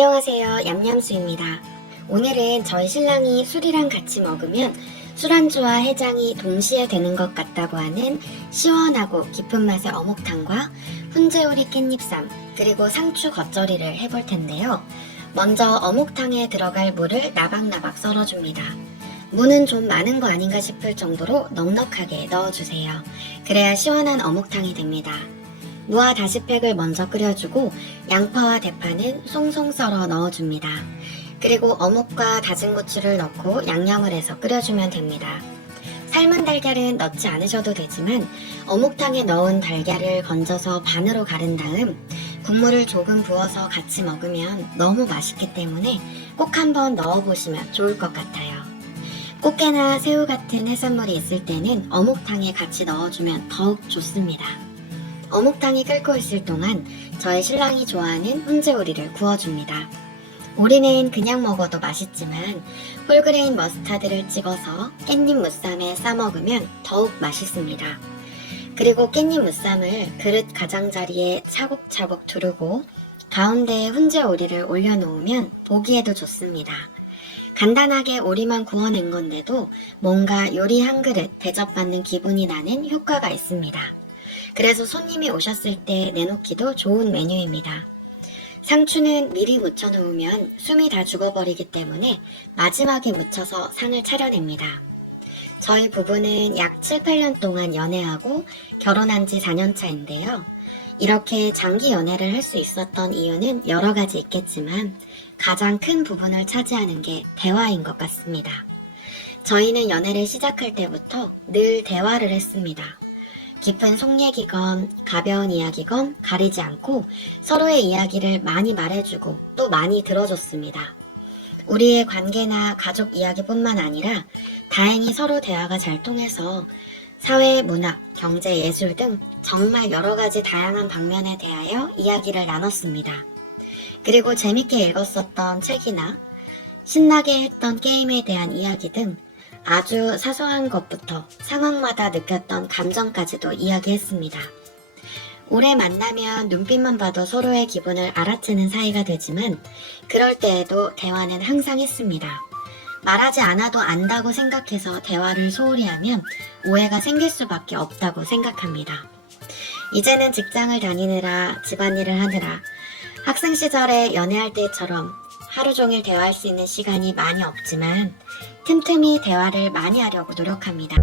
안녕하세요. 얌얌수입니다. 오늘은 저희 신랑이 술이랑 같이 먹으면 술안주와 해장이 동시에 되는 것 같다고 하는 시원하고 깊은 맛의 어묵탕과 훈제오리 깻잎쌈 그리고 상추 겉절이를 해볼 텐데요. 먼저 어묵탕에 들어갈 물을 나박나박 썰어줍니다. 무는 좀 많은 거 아닌가 싶을 정도로 넉넉하게 넣어주세요. 그래야 시원한 어묵탕이 됩니다. 무와 다시팩을 먼저 끓여주고 양파와 대파는 송송 썰어 넣어줍니다. 그리고 어묵과 다진 고추를 넣고 양념을 해서 끓여주면 됩니다. 삶은 달걀은 넣지 않으셔도 되지만 어묵탕에 넣은 달걀을 건져서 반으로 가른 다음 국물을 조금 부어서 같이 먹으면 너무 맛있기 때문에 꼭 한번 넣어보시면 좋을 것 같아요. 꽃게나 새우 같은 해산물이 있을 때는 어묵탕에 같이 넣어주면 더욱 좋습니다. 어묵탕이 끓고 있을 동안 저희 신랑이 좋아하는 훈제오리를 구워줍니다. 오리는 그냥 먹어도 맛있지만 홀그레인 머스타드를 찍어서 깻잎 무쌈에 싸먹으면 더욱 맛있습니다. 그리고 깻잎 무쌈을 그릇 가장자리에 차곡차곡 두르고 가운데에 훈제 오리를 올려놓으면 보기에도 좋습니다. 간단하게 오리만 구워낸 건데도 뭔가 요리 한 그릇 대접받는 기분이 나는 효과가 있습니다. 그래서 손님이 오셨을 때 내놓기도 좋은 메뉴입니다. 상추는 미리 묻혀놓으면 숨이 다 죽어버리기 때문에 마지막에 묻혀서 상을 차려냅니다. 저희 부부는 약 7, 8년 동안 연애하고 결혼한 지 4년 차인데요. 이렇게 장기 연애를 할 수 있었던 이유는 여러 가지 있겠지만 가장 큰 부분을 차지하는 게 대화인 것 같습니다. 저희는 연애를 시작할 때부터 늘 대화를 했습니다. 깊은 속 얘기건 가벼운 이야기건 가리지 않고 서로의 이야기를 많이 말해주고 또 많이 들어줬습니다. 우리의 관계나 가족 이야기뿐만 아니라 다행히 서로 대화가 잘 통해서 사회, 문화, 경제, 예술 등 정말 여러 가지 다양한 방면에 대하여 이야기를 나눴습니다. 그리고 재밌게 읽었었던 책이나 신나게 했던 게임에 대한 이야기 등 아주 사소한 것부터 상황마다 느꼈던 감정까지도 이야기했습니다. 오래 만나면 눈빛만 봐도 서로의 기분을 알아채는 사이가 되지만 그럴 때에도 대화는 항상 했습니다. 말하지 않아도 안다고 생각해서 대화를 소홀히 하면 오해가 생길 수밖에 없다고 생각합니다. 이제는 직장을 다니느라 집안일을 하느라 학생 시절에 연애할 때처럼 하루 종일 대화할 수 있는 시간이 많이 없지만 틈틈이 대화를 많이 하려고 노력합니다.